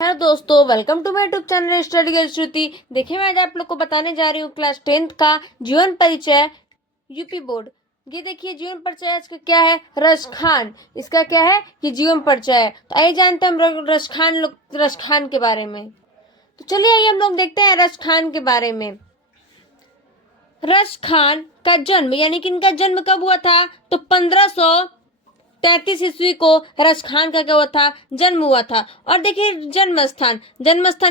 Hello दोस्तों, welcome to my YouTube channel study girl Shruti. देखिए, मैं आज आप लोग को बताने जा रही हूँ क्लास 10th का जीवन परिचय यूपी बोर्ड। ये देखिए, जीवन परिचय इसका क्या है, रश खान। इसका क्या है, ये जीवन परिचय है। तो आइए जानते हैं हम रश खान के बारे में। तो चलिए आइए हम लोग देखते हैं रश खान के बारे में। रश खान का जन्म यानी कि इनका जन्म कब हुआ था, तो 1533 ईस्वी को रश खान का क्या हुआ था, जन्म हुआ था। और देखिए जन्म स्थान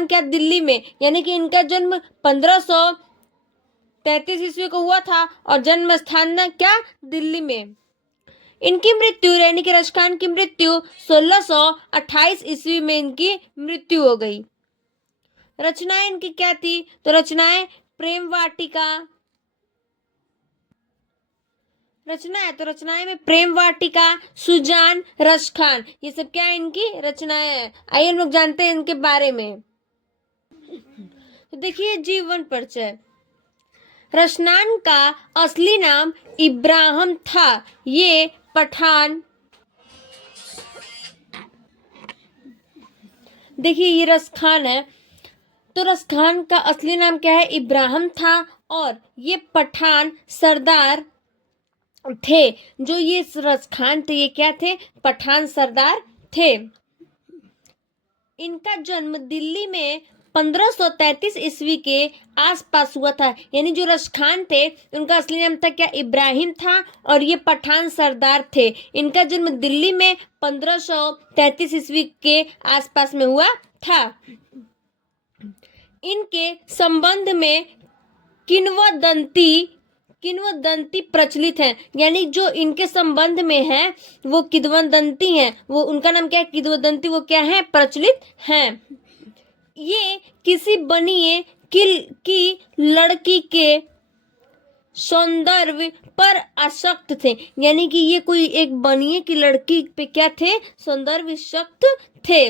क्या, दिल्ली में, यानी कि इनका जन्म 1533 ईस्वी को हुआ था और जन्म स्थान ना क्या, दिल्ली में। इनकी मृत्यु यानी कि रश खान की मृत्यु 1628 ईस्वी में इनकी मृत्यु हो गई। रचनाएं इनकी क्या थी, तो रचनाएं प्रेम वाटिका, रचनाएं में प्रेम वाटिका, सुजान, रश खान, ये सब क्या है, इनकी रचनाएं हैं। आइए हम लोग जानते हैं इनके बारे में। तो देखिए जीवन परिचय। रशनान का असली नाम इब्राहिम था। ये पठान, देखिए ये रश खान है, तो रश खान का असली नाम क्या है, इब्राहिम था। और ये पठान सरदार थे। जो ये रश खान थे, ये क्या थे, पठान सरदार थे। इनका जन्म दिल्ली में 1533 ईस्वी के आसपास हुआ था। यानी जो रश खान थे उनका असली नाम था क्या, इब्राहिम था, और ये पठान सरदार थे। इनका जन्म दिल्ली में 1533 ईस्वी के आसपास में हुआ था। इनके संबंध में किंवदंती प्रचलित है। यानी जो इनके संबंध में है वो किंवदंती है, वो उनका नाम क्या है, किंवदंती, वो क्या है, प्रचलित है। ये किसी बनिए की लड़की के सौंदर्य पर आसक्त थे। यानी कि ये कोई एक बनिए की लड़की पे क्या थे, सौंदर्य आसक्त थे।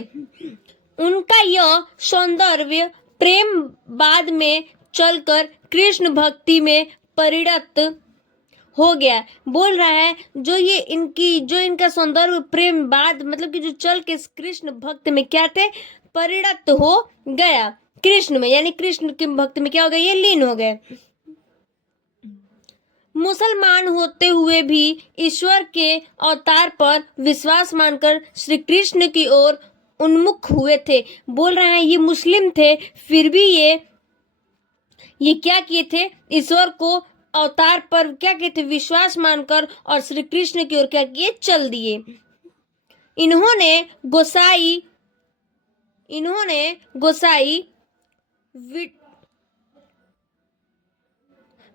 उनका यह सौंदर्य प्रेम बाद में चलकर कृष्ण भक्ति में परिणत हो गया। बोल रहा है जो इनका सौंदर्य प्रेम बाद मतलब कि जो चल के कृष्ण भक्त में क्या थे, परिणत हो गया कृष्ण में, यानी कृष्ण के भक्त में क्या हो गया, ये लीन हो गए। मुसलमान होते हुए भी ईश्वर के अवतार पर विश्वास मानकर श्री कृष्ण की ओर उन्मुख हुए थे। बोल रहे हैं ये मुस्लिम थे, फिर भी ये क्या किए थे, ईश्वर को अवतार पर क्या किए थे, विश्वास मानकर और श्री कृष्ण की ओर क्या किए, चल दिए। इन्होंने गोसाई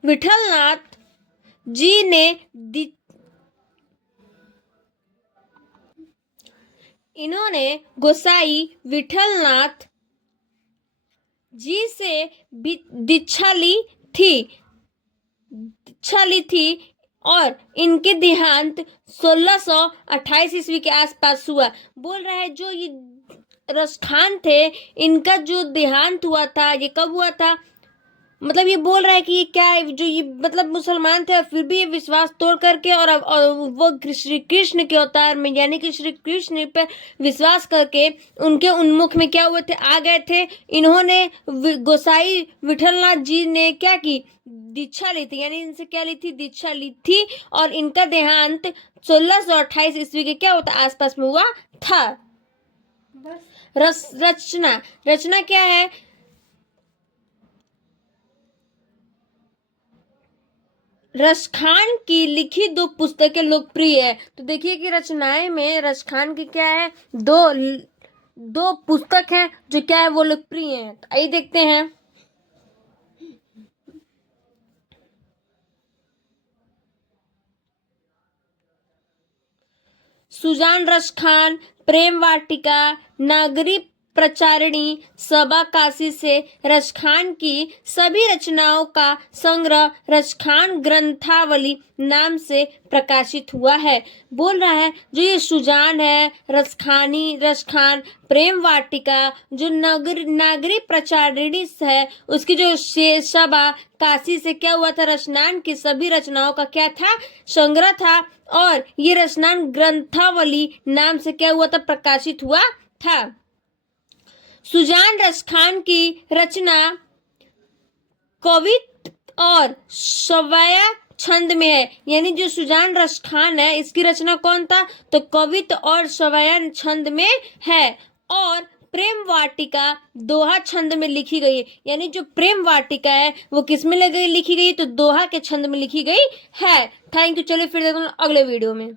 विठलनाथ जी ने इन्होंने गोसाई विठलनाथ जी से दीक्षा ली थी और इनके देहांत 1628 ईस्वी के आसपास हुआ। बोल रहा है जो ये रश खान थे, इनका जो देहांत हुआ था, ये कब हुआ था, मतलब ये बोल रहा है कि ये क्या है, जो ये मतलब मुसलमान थे और फिर भी ये विश्वास तोड़ करके और वो श्री कृष्ण के अवतार में यानी कि श्री कृष्ण पर विश्वास करके उनके उन्मुख में क्या हुए थे, आ गए थे। इन्होंने गोसाई विठलनाथ जी ने क्या की, दीक्षा ली थी, यानी इनसे क्या ली थी, दीक्षा ली थी। और इनका देहांत 1628 ईस्वी के क्या होता, आसपास में हुआ था। रचना क्या है, रश खान की लिखी 2 पुस्तकें लोकप्रिय है। तो देखिए कि रचनाएं में रश खान की क्या है, दो पुस्तक हैं जो क्या है, वो लोकप्रिय हैं। तो आइए देखते हैं। सुजान रश खान, प्रेम वाटिका, नागरी प्रचारिणी सभा काशी से रश खान की सभी रचनाओं का संग्रह रशखान ग्रंथावली नाम से प्रकाशित हुआ है। बोल रहा है जो ये सुजान है, रशखान, प्रेम वाटिका, जो नागरी प्रचारिणी है, उसकी जो सभा काशी से क्या हुआ था, रशनान की सभी रचनाओं का क्या था, संग्रह था। और ये रशनान ग्रंथावली नाम से क्या हुआ था, प्रकाशित हुआ था। सुजान रसखान की रचना कवित और सवया छंद में है। यानी जो सुजान रसखान है इसकी रचना कौन था, तो कवित और सवया छंद में है। और प्रेम वाटिका दोहा छंद में लिखी गई है। यानी जो प्रेम वाटिका है वो किस में लिखी गई, तो दोहा के छंद में लिखी गई है। Thank you. चलिए फिर देखते हैं अगले वीडियो में।